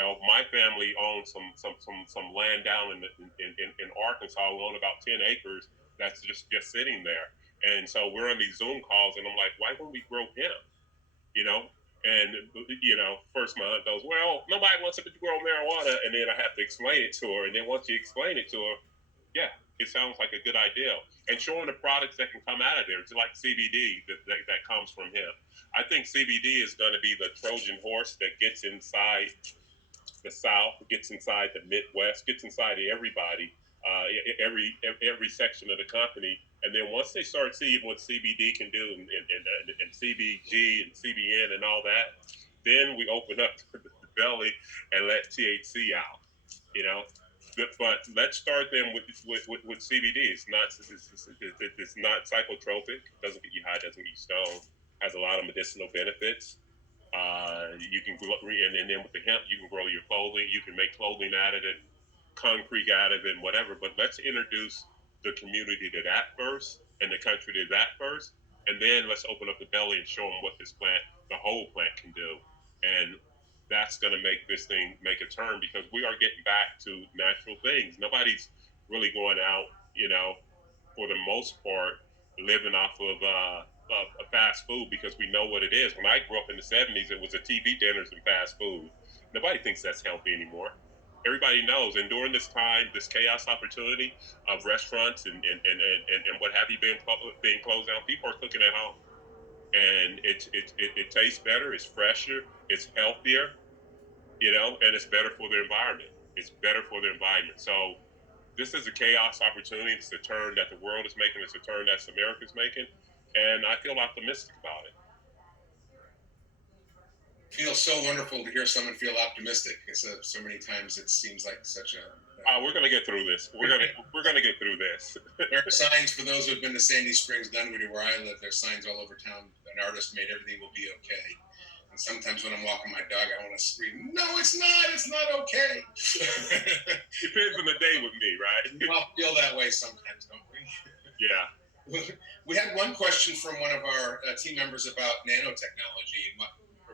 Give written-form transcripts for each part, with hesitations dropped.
My family owns some land down in Arkansas. We own about 10 acres that's just sitting there. And so we're on these Zoom calls, and I'm like, why wouldn't we grow hemp? You know, and first my aunt goes, well, nobody wants to grow marijuana, and then I have to explain it to her, and then once you explain it to her, yeah, it sounds like a good idea. And showing the products that can come out of there, it's like CBD that comes from hemp. I think CBD is going to be the Trojan horse that gets inside the South, gets inside the Midwest, gets inside everybody, every section of the company. And then once they start seeing what CBD can do and CBG and CBN and all that, then we open up the belly and let THC out. You know, but let's start them with CBD. It's not psychotropic. Doesn't get you high. Doesn't get you stoned. Has a lot of medicinal benefits. You can grow, and then with the hemp, you can grow your clothing. You can make clothing out of it, concrete out of it, and whatever. But let's introduce the community to that first, and the country to that first, and then let's open up the belly and show them what this plant, the whole plant, can do. And that's going to make this thing make a turn because we are getting back to natural things. Nobody's really going out, for the most part, living off of fast food because we know what it is. When I grew up in the 70s, it was a TV dinners and fast food. Nobody thinks that's healthy anymore. Everybody knows. And during this time, this chaos opportunity of restaurants and what have you being closed down, people are cooking at home. And it tastes better, it's fresher, it's healthier, and it's better for the environment. It's better for the environment. So this is a chaos opportunity. It's a turn that the world is making. It's a turn that America's making, and I feel optimistic about it. Feels so wonderful to hear someone feel optimistic. So many times it seems like such a. We're gonna get through this. We're gonna get through this. There are signs for those who have been to Sandy Springs, Dunwoody, where I live. There's signs all over town. An artist made everything will be okay. And sometimes when I'm walking my dog, I want to scream, "No, it's not! It's not okay." Depends on the day with me, right? We all feel that way sometimes, don't we? Yeah. We had one question from one of our team members about nanotechnology and what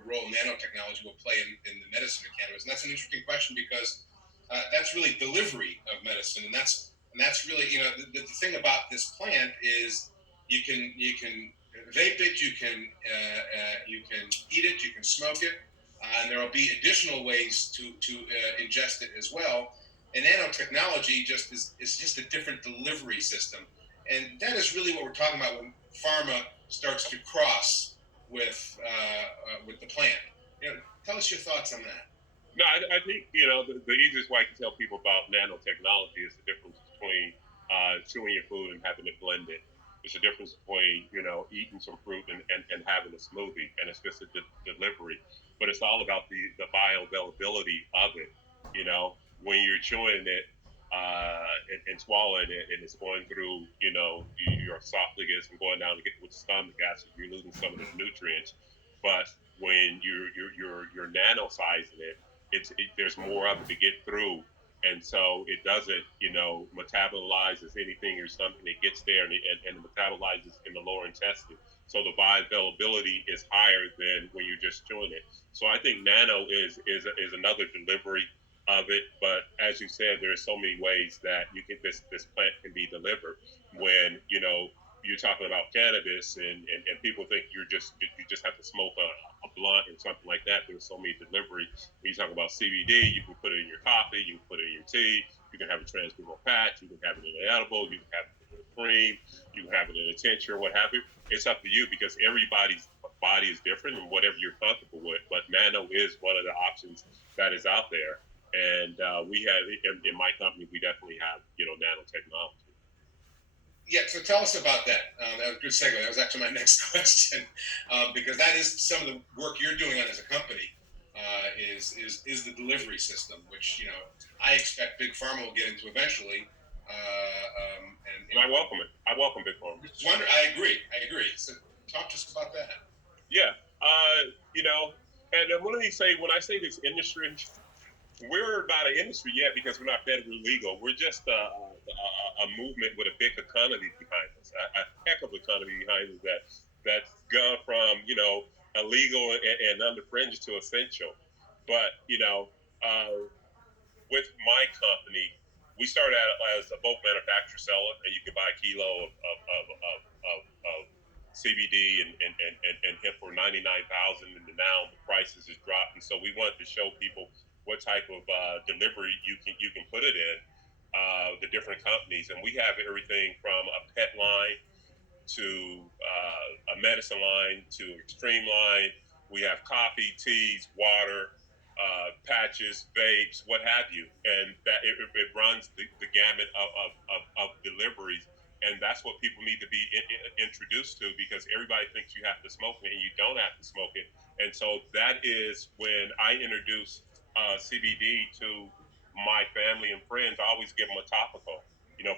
role nanotechnology will play in the medicine of cannabis, and that's an interesting question because that's really delivery of medicine, and that's really the thing about this plant is you can vape it, you can eat it, you can smoke it, and there will be additional ways to ingest it as well. And nanotechnology is just a different delivery system, and that is really what we're talking about when pharma starts to cross with the plant. Tell us your thoughts on that. No, I think the easiest way I can tell people about nanotechnology is the difference between chewing your food and having it blended. It's the difference between eating some fruit and having a smoothie, and it's just a delivery. But it's all about the bioavailability of it. When you're chewing it and swallowing it, and it's going through your esophagus and going down to get with the stomach acid, you're losing some of the nutrients. But when you're nano sizing it, there's more of it to get through, and so it doesn't metabolize as anything or something. It gets there and it metabolizes in the lower intestine. So the bioavailability is higher than when you're just chewing it. So I think nano is another delivery of it. But as you said, there are so many ways that this plant can be delivered. When you're talking about cannabis and people think you just have to smoke a blunt or something like that. There's so many delivery. When you talk about CBD, you can put it in your coffee, you can put it in your tea, you can have a transdermal patch, you can have it in an edible, you can have it in a cream, you can have it in a tincture, what have you. It's up to you because everybody's body is different and whatever you're comfortable with. But nano is one of the options that is out there. And we have in my company, we definitely have nanotechnology. Yeah, so tell us about that. That was a good segue. That was actually my next question, because that is some of the work you're doing on as a company. Is the delivery system, which I expect Big Pharma will get into eventually. And I welcome it. I welcome Big Pharma. I agree. So talk to us about that. Yeah, and when I say this industry, we're not an industry yet because we're not federally legal. We're just a movement with a big economy behind us, a heck of economy behind us that's gone from illegal and under fringe to essential. But Uh, with my company, we started out as a bulk manufacturer seller, and you could buy a kilo of CBD and hemp for 99,000, and now the prices has dropped. And so we wanted to show people what type of delivery you can put it in. The different companies, and we have everything from a pet line to a medicine line to extreme line. We have coffee, teas, water, patches, vapes, what have you, and that it runs the gamut of deliveries. And that's what people need to be introduced to, because everybody thinks you have to smoke it and you don't have to smoke it. And so that is when I introduce CBD to my family and friends. I always give them a topical.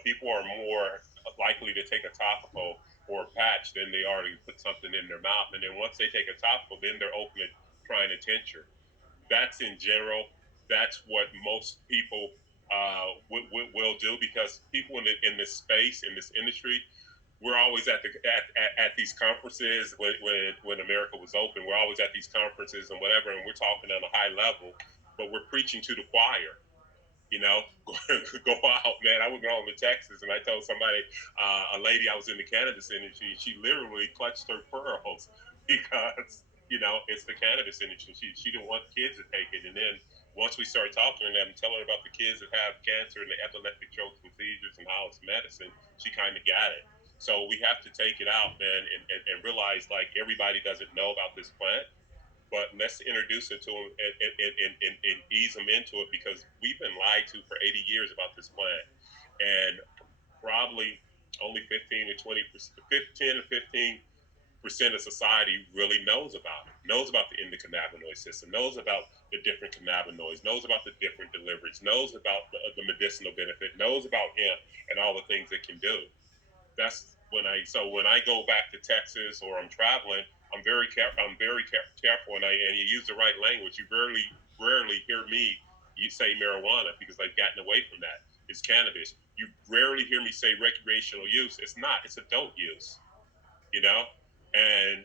People are more likely to take a topical or a patch than they are to put something in their mouth. And then once they take a topical, then they're open to trying a tincture. That's in general. That's what most people will do, because people in this space, in this industry, we're always at these conferences when America was open. We're always at these conferences and whatever, and we're talking on a high level, but we're preaching to the choir. you know, go out, man. I was home in Texas, and I told somebody, a lady I was in the cannabis industry, she literally clutched her pearls because it's the cannabis industry. She didn't want kids to take it, and then once we started talking to them, telling her about the kids that have cancer and the epileptic strokes and seizures and how it's medicine, she kind of got it. So we have to take it out, man, and realize like everybody doesn't know about this plant, but let's introduce it to them and ease them into it, because we've been lied to for 80 years about this plant, and probably only 15 to 20%, 15 to 15% of society really knows about it, knows about the endocannabinoid system, knows about the different cannabinoids, knows about the different deliveries, knows about the medicinal benefit, knows about hemp and all the things it can do. That's when I go back to Texas or I'm traveling, I'm very careful. I'm very careful, and you use the right language. You rarely hear me you say marijuana, because I've gotten away from that. It's cannabis. You rarely hear me say recreational use. It's not. It's adult use. You know, and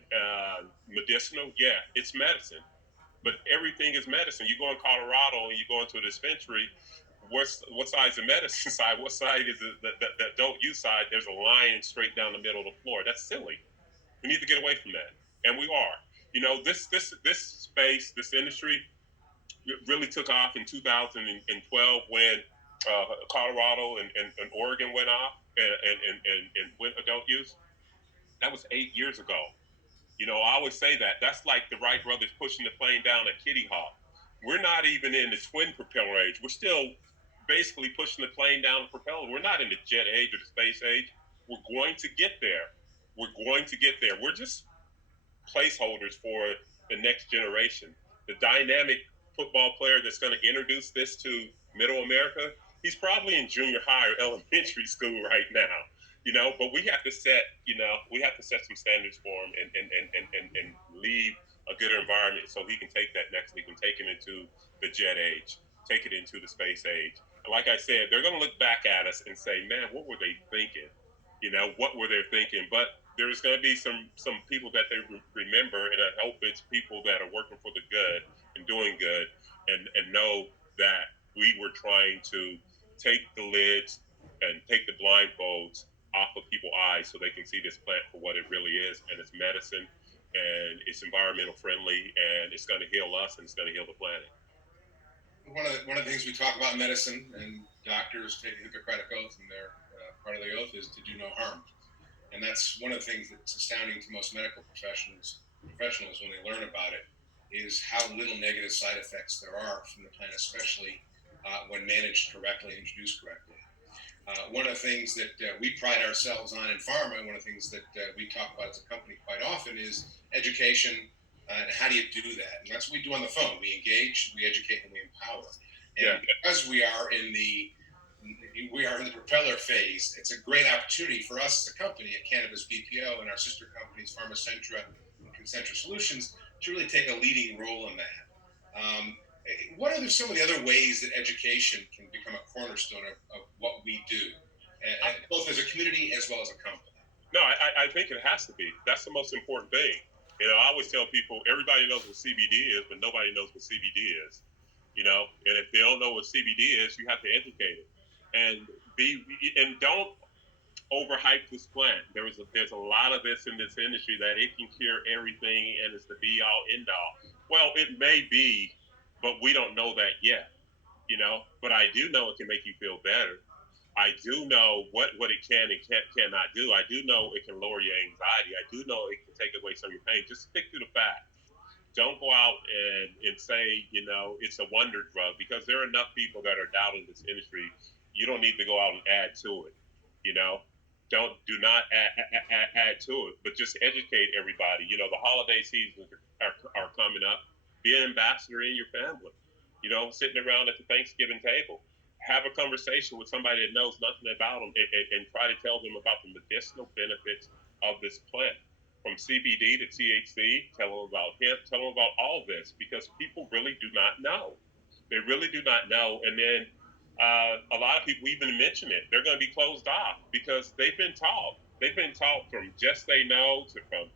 medicinal. Yeah, it's medicine, but everything is medicine. You go in Colorado and you go into a dispensary. What side is the medicine side? What side is the adult use side? There's a line straight down the middle of the floor. That's silly. We need to get away from that, and we are. This space, this industry, really took off in 2012 when Colorado and Oregon went off and went adult use. That was 8 years ago. I always say that. That's like the Wright brothers pushing the plane down at Kitty Hawk. We're not even in the twin propeller age. We're still basically pushing the plane down the propeller. We're not in the jet age or the space age. We're going to get there. We're going to get there. We're just placeholders for the next generation. The dynamic football player that's going to introduce this to middle America, he's probably in junior high or elementary school right now. But we have to set some standards for him and leave a good environment so he can take that next leap and take it into the jet age, take it into the space age. And like I said, they're going to look back at us and say, man, what were they thinking? What were they thinking? But there's going to be some people that they remember, and I hope it's people that are working for the good and doing good, and know that we were trying to take the lids and take the blindfolds off of people's eyes so they can see this plant for what it really is, and it's medicine, and it's environmental friendly, and it's going to heal us, and it's going to heal the planet. One of the things we talk about in medicine, and doctors take a Hippocratic oath, and their part of the oath is to do no harm. And that's one of the things that's astounding to most medical professionals when they learn about it, is how little negative side effects there are from the plant, especially when managed correctly and introduced correctly. One of the things that we pride ourselves on in pharma, and one of the things that we talk about as a company quite often, is education. And how do you do that? And that's what we do on the phone. We engage, we educate, and we empower. And because we are in the propeller phase, it's a great opportunity for us as a company at CannabisBPO and our sister companies, PharmaCentra and Concentra Solutions, to really take a leading role in that. What are some of the other ways that education can become a cornerstone of what we do, both as a community as well as a company? No, I think it has to be. That's the most important thing. I always tell people, everybody knows what CBD is, but nobody knows what CBD is. And if they don't know what CBD is, you have to educate it, and be and don't overhype this plant. There's a lot of this in this industry that it can cure everything and it's the be all end all. Well, it may be, but we don't know that yet. But I do know it can make you feel better. I do know what it can and cannot do. I do know it can lower your anxiety. I do know it can take away some of your pain. Just stick to the facts. Don't go out and say, it's a wonder drug because there are enough people that are doubting this industry. You don't need to go out and add to it. You know, do not add to it, but just educate everybody. The holiday seasons are coming up. Be an ambassador in your family. Sitting around at the Thanksgiving table, have a conversation with somebody that knows nothing about them and try to tell them about the medicinal benefits of this plant from CBD to THC. Tell them about hemp. Tell them about all this because people really do not know. They really do not know. And then a lot of people even mention it. They're going to be closed off because they've been taught. They've been taught from Just Say No to from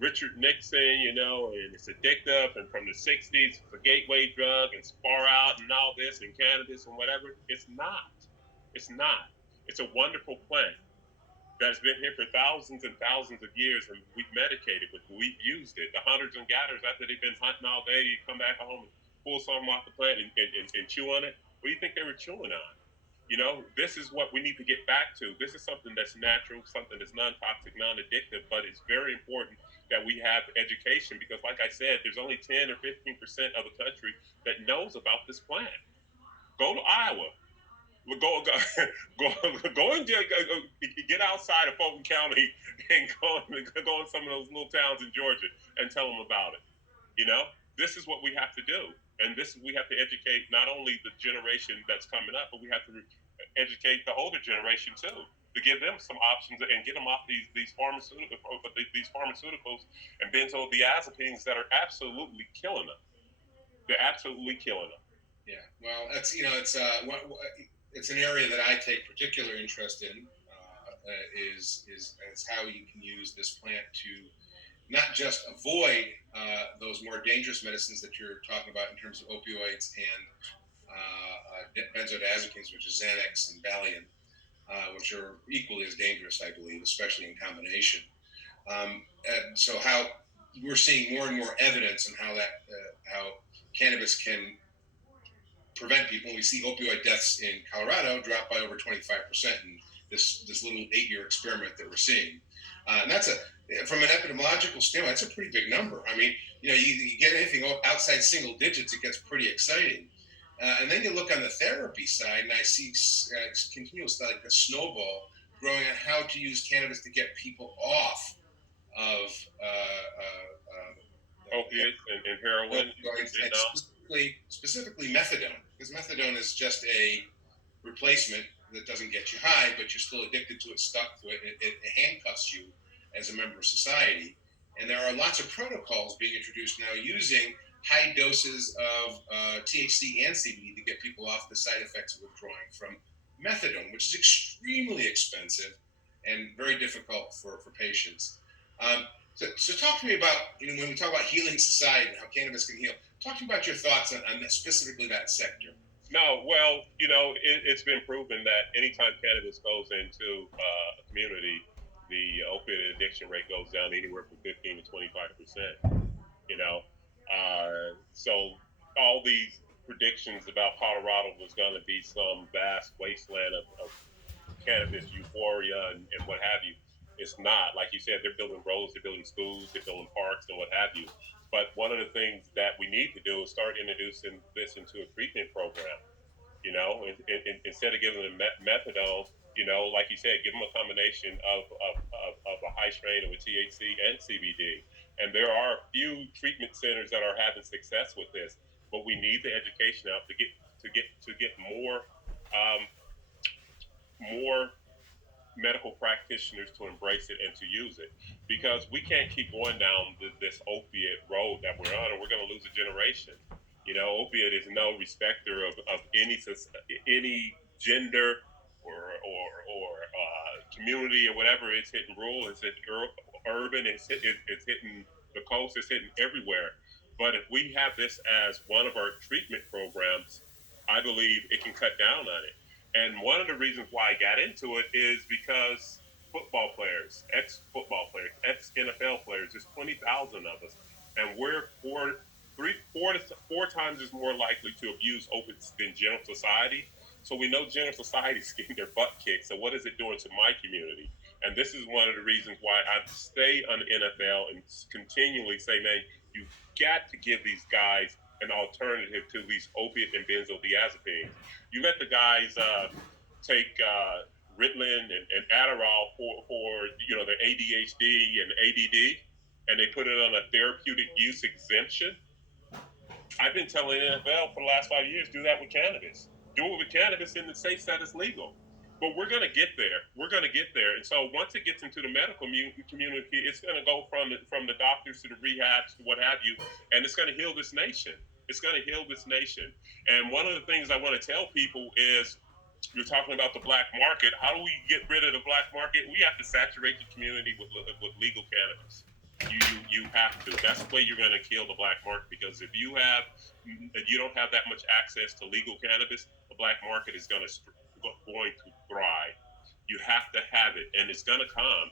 Richard Nixon, and it's addictive, and from the 60s, it's a gateway drug, and far out, and all this, and cannabis, and whatever. It's not. It's not. It's a wonderful plant that's been here for thousands and thousands of years, and we've medicated with it. We've used it. The hunters and gatherers, after they've been hunting all day, you come back home and pull something off the plant and chew on it. What do you think they were chewing on? This is what we need to get back to. This is something that's natural, something that's non-toxic, non-addictive, but it's very important that we have education because, like I said, there's only 10 or 15% of the country that knows about this plant. Go to Iowa. Go go go and get outside of Fulton County and go in some of those little towns in Georgia and tell them about it. You know, this is what we have to do, and this we have to educate not only the generation that's coming up, but we have to educate the older generation too to give them some options and get them off these pharmaceuticals and benzodiazepines that are absolutely killing them. They're absolutely killing them. Yeah, well, that's it's an area that I take particular interest in. Is how you can use this plant to not just avoid those more dangerous medicines that you're talking about in terms of opioids and benzodiazepines, which is Xanax and Valium, which are equally as dangerous, I believe, especially in combination. And so, how we're seeing more and more evidence on how cannabis can prevent people. We see opioid deaths in Colorado drop by over 25% in this little 8-year experiment that we're seeing. And that's from an epidemiological standpoint, that's a pretty big number. I mean, you get anything outside single digits, it gets pretty exciting. And then you look on the therapy side, and I see continuous like a snowball growing on how to use cannabis to get people off of Opiates and heroin. opioids, and specifically methadone, because methadone is just a replacement that doesn't get you high, but you're still addicted to it, stuck to it. It handcuffs you as a member of society. And there are lots of protocols being introduced now using high doses of THC and CBD to get people off the side effects of withdrawing from methadone, which is extremely expensive and very difficult for patients. So talk to me about, when we talk about healing society and how cannabis can heal, talk to me about your thoughts on specifically that sector. No, well, it's been proven that anytime cannabis goes into a community, the opiate addiction rate goes down anywhere from 15 to 25%. You know, so all these predictions about Colorado was going to be some vast wasteland of cannabis euphoria and what have you. It's not. Like you said, they're building roads, they're building schools, they're building parks, and what have you. But one of the things that we need to do is start introducing this into a treatment program. Instead of giving them methadone, like you said, give them a combination of a high strain of a THC and CBD. And there are a few treatment centers that are having success with this, but we need the education out to get more medical practitioners to embrace it and to use it because we can't keep going down this opiate road that we're on, or we're going to lose a generation. Opiate is no respecter of any gender or community or whatever. It's hitting rural, it's hitting urban, it's hitting the coast, it's hitting everywhere. But if we have this as one of our treatment programs, I believe it can cut down on it. And one of the reasons why I got into it is because football players, ex football players, ex NFL players, there's 20,000 of us, and we're four times is more likely to abuse opiates than general society. So we know general society is getting their butt kicked. So what is it doing to my community? And this is one of the reasons why I stay on the NFL and continually say, man, you got to give these guys an alternative to these opiate and benzodiazepines. You let the guys take Ritalin and Adderall for their ADHD and ADD, and they put it on a therapeutic use exemption. I've been telling the NFL for the last 5 years, do that with cannabis. Do it with cannabis in the states that it's legal. But we're going to get there. We're going to get there. And so once it gets into the medical community, it's going to go from the doctors to the rehabs to what have you, and it's going to heal this nation. It's going to heal this nation. And one of the things I want to tell people is, you're talking about the black market. How do we get rid of the black market? We have to saturate the community with legal cannabis. You have to. That's the way you're going to kill the black market. Because if you don't have that much access to legal cannabis, the black market is going to thrive. You have to have it, and it's going to come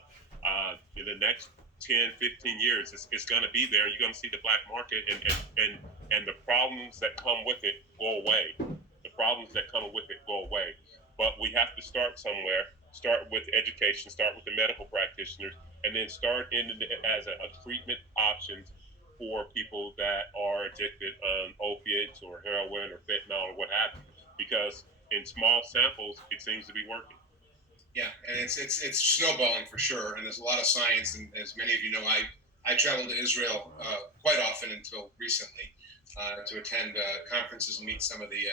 in the next 10, 15 years. It's going to be there. You're going to see the black market, and the problems that come with it go away. The problems that come with it go away. But we have to start somewhere. Start with education. Start with the medical practitioners, and then start as a treatment options for people that are addicted on opiates or heroin or fentanyl or what have you. Because in small samples, it seems to be working. Yeah, and it's snowballing for sure. And there's a lot of science, and as many of you know, I traveled to Israel quite often until recently to attend conferences and meet some of the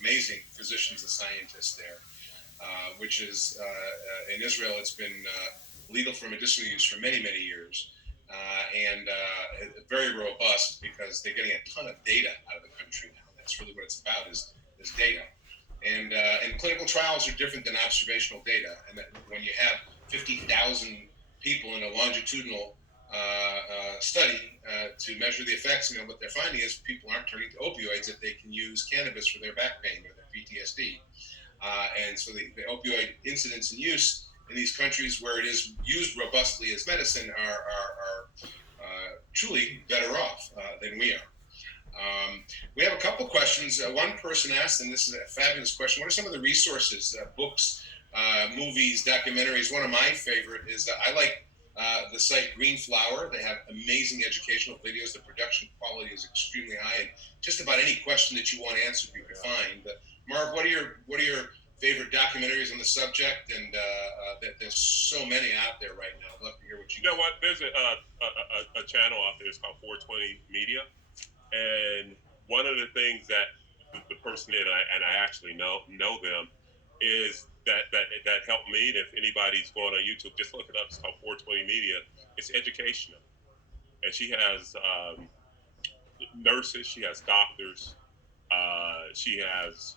amazing physicians and scientists there. Which is in Israel, it's been legal for medicinal use for many years, and very robust because they're getting a ton of data out of the country now. That's really what it's about is data. And clinical trials are different than observational data. And that when you have 50,000 people in a longitudinal study to measure the effects, what they're finding is people aren't turning to opioids if they can use cannabis for their back pain or their PTSD. And so the opioid incidence and use in these countries where it is used robustly as medicine are truly better off than we are. We have a couple questions. One person asked, and this is a fabulous question, what are some of the resources, books, movies, documentaries? One of my favorite is I like the site Green Flower. They have amazing educational videos. The production quality is extremely high, and just about any question that you want answered, you can find. But Mark, what are your favorite documentaries on the subject? And there's so many out there right now. I'd love to hear what you. You know what? There's a channel out there. It's called 420 Media, and one of the things that the person did, and I actually know them, is that helped me. And if anybody's going on YouTube, just look it up. It's called 420 Media. It's educational, and she has nurses, she has doctors, she has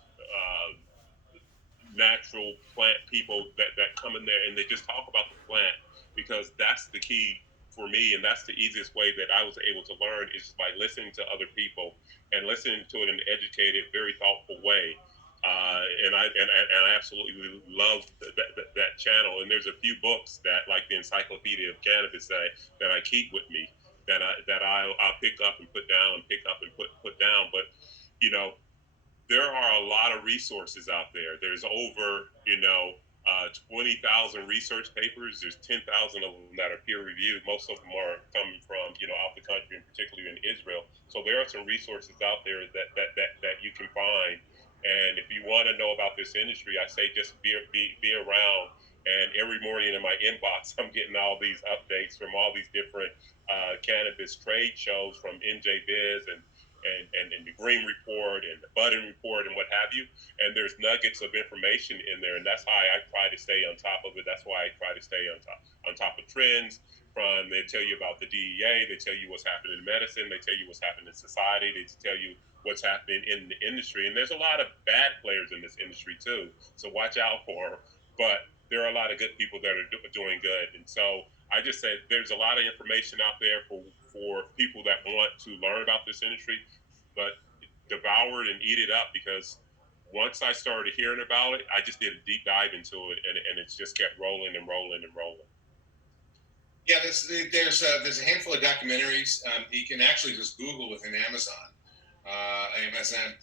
natural plant people that come in there and they just talk about the plant, because that's the key for me, and that's the easiest way that I was able to learn is by listening to other people and listening to it in an educated, very thoughtful way. And I absolutely love that channel. And there's a few books that, like the Encyclopedia of Cannabis, that I keep with me, I'll pick up and put down, and pick up and put down. But you know, there are a lot of resources out there. There's over 20,000 research papers. There's 10,000 of them that are peer reviewed. Most of them are coming from out the country, and particularly in Israel. So there are some resources out there that you can find. And if you want to know about this industry, I say just be around. And every morning in my inbox, I'm getting all these updates from all these different cannabis trade shows, from NJ Biz and the Green Report and the Budding Report and what have you. And there's nuggets of information in there, and that's how I try to stay on top of it. That's why I try to stay on top of trends. They tell you about the DEA, they tell you what's happening in medicine, they tell you what's happening in society, they tell you what's happening in the industry. And there's a lot of bad players in this industry too, so watch out for them. But there are a lot of good people that are doing good, and so I just said there's a lot of information out there for for people that want to learn about this industry, but devour it and eat it up because once I started hearing about it, I just did a deep dive into it, and it's just kept rolling and rolling and rolling. Yeah, there's a handful of documentaries. You can actually just Google within Amazon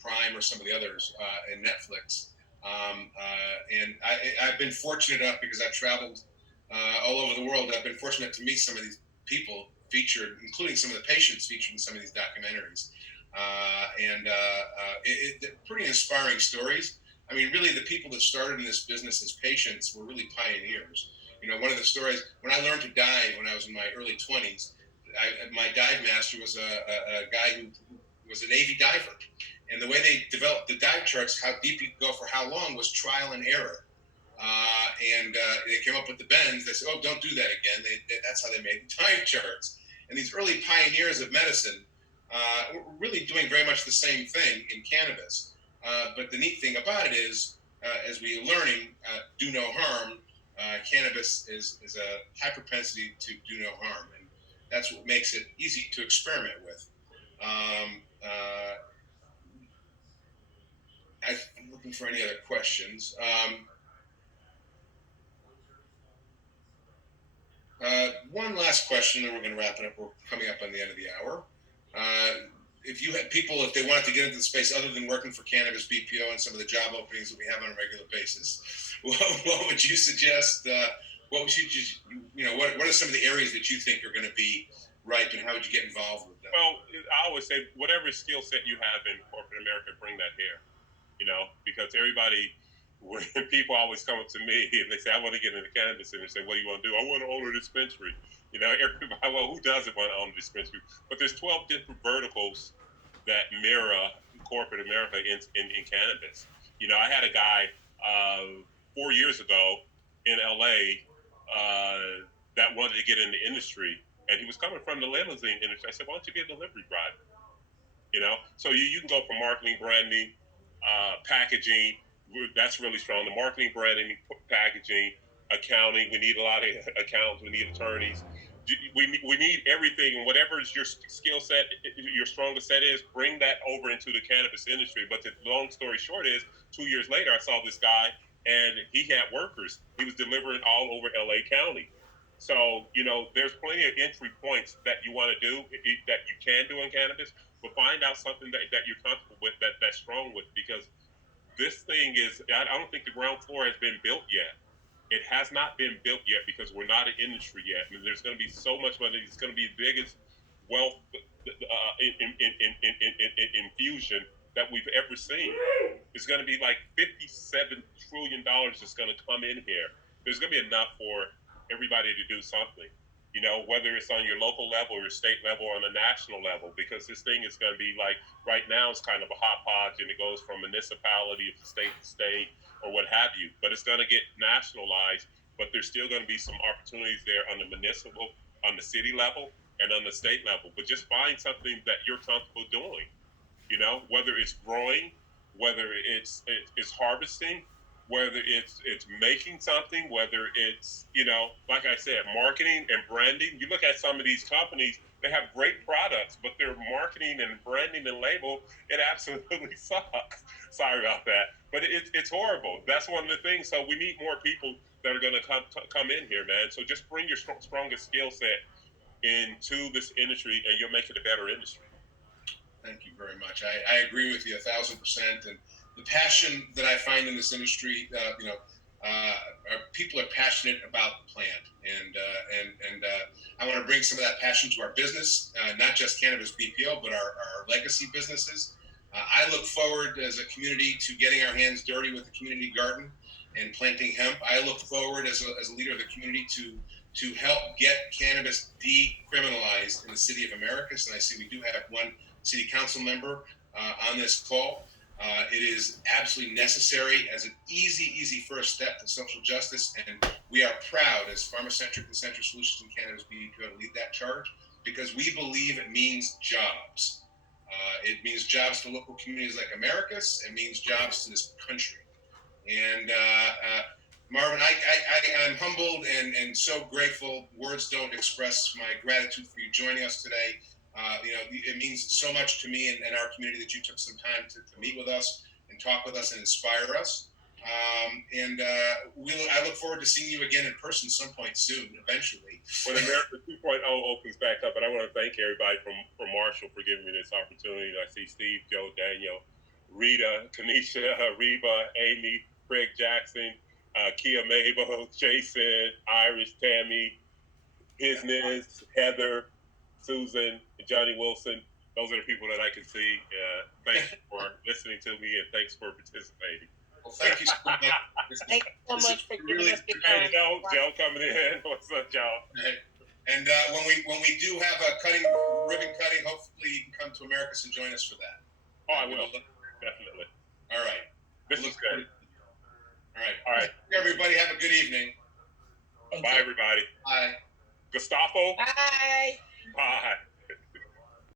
Prime, or some of the others, and Netflix. And I've been fortunate enough, because I've traveled all over the world. I've been fortunate to meet some of these people featured, including some of the patients featured in some of these documentaries. Pretty inspiring stories. I mean, really, the people that started in this business as patients were really pioneers. One of the stories, when I learned to dive when I was in my early 20s, my dive master was a guy who was a Navy diver. And the way they developed the dive charts, how deep you could go for how long, was trial and error. They came up with the bends. They said, "Oh, don't do that again." That's how they made the dive charts. And these early pioneers of medicine were really doing very much the same thing in cannabis. But the neat thing about it is, as we are learning, do no harm. Cannabis is a high propensity to do no harm, and that's what makes it easy to experiment with. I'm looking for any other questions. One last question, and we're going to wrap it up. We're coming up on the end of the hour. If you had people, if they wanted to get into the space other than working for Cannabis BPO and some of the job openings that we have on a regular basis, what would you suggest? What would you just, what are some of the areas that you think are going to be ripe, and how would you get involved with them? Well, I always say, whatever skill set you have in corporate America, bring that here. Because everybody, when people always come up to me and they say, "I want to get into cannabis," and they say, "What do you want to do?" "I want to own a dispensary." Everybody, well, who doesn't want to own a dispensary? But there's 12 different verticals that mirror corporate America in cannabis. I had a guy 4 years ago in LA that wanted to get in the industry, and he was coming from the limousine industry. I said, "Why don't you be a delivery driver?" So you can go from marketing, branding, packaging. That's really strong. The marketing, branding, packaging, accounting. We need a lot of accountants. We need attorneys. We need everything, and whatever is your skill set, your strongest set is, bring that over into the cannabis industry. But the long story short is, 2 years later, I saw this guy, and he had workers. He was delivering all over LA County. So, there's plenty of entry points that you want to do, that you can do in cannabis, but find out something that you're comfortable with, that's strong with, because this thing is, I don't think the ground floor has been built yet. It has not been built yet because we're not an industry yet. I mean, there's going to be so much money. It's going to be the biggest wealth infusion that we've ever seen. It's going to be like $57 trillion that's going to come in here. There's going to be enough for everybody to do something. Whether it's on your local level or your state level or on a national level, because this thing is going to be like, right now it's kind of a hodgepodge, and it goes from municipality to state or what have you, but it's going to get nationalized. But there's still going to be some opportunities there on the municipal, on the city level, and on the state level. But just find something that you're comfortable doing, whether it's growing, whether it's harvesting, whether it's making something, whether it's, like I said, marketing and branding. You look at some of these companies, they have great products, but their marketing and branding and label, it absolutely sucks. Sorry about that, but it's horrible. That's one of the things. So we need more people that are going to come in here, man. So just bring your strongest skill set into this industry, and you'll make it a better industry. Thank you very much. I agree with you 1,000%. And the passion that I find in this industry, people are passionate about the plant, and I want to bring some of that passion to our business, not just Cannabis BPO, but our legacy businesses. I look forward as a community to getting our hands dirty with the community garden and planting hemp. I look forward as a leader of the community to help get cannabis decriminalized in the city of Americus. And I see we do have one city council member on this call. It is absolutely necessary as an easy first step to social justice, and we are proud as Pharmacentric and Central Solutions in Cannabis BPO to lead that charge, because we believe it means jobs. It means jobs to local communities like Americus. It means jobs to this country. And Marvin, I'm humbled and so grateful. Words don't express my gratitude for you joining us today. It means so much to me and our community that you took some time to meet with us and talk with us and inspire us. I look forward to seeing you again in person some point soon, eventually. When America 2.0 opens back up, and I want to thank everybody from Marshall for giving me this opportunity. I see Steve, Joe, Daniel, Rita, Kanisha, Reba, Amy, Craig Jackson, Kia Mabel, Jason, Irish, Tammy, Business, Heather, Susan, and Johnny Wilson. Those are the people that I can see. Thanks for listening to me, and thanks for participating. Well, thank you so much. Thank you so much for giving us your Hey, time. Joe coming in. What's up, Joe? And when we do have a ribbon cutting, hopefully you can come to Americus and join us for that. Oh, I will. Definitely. All right. This is good. All right. Everybody have a good evening. Bye, everybody. Bye. Gustavo? Bye. Bye.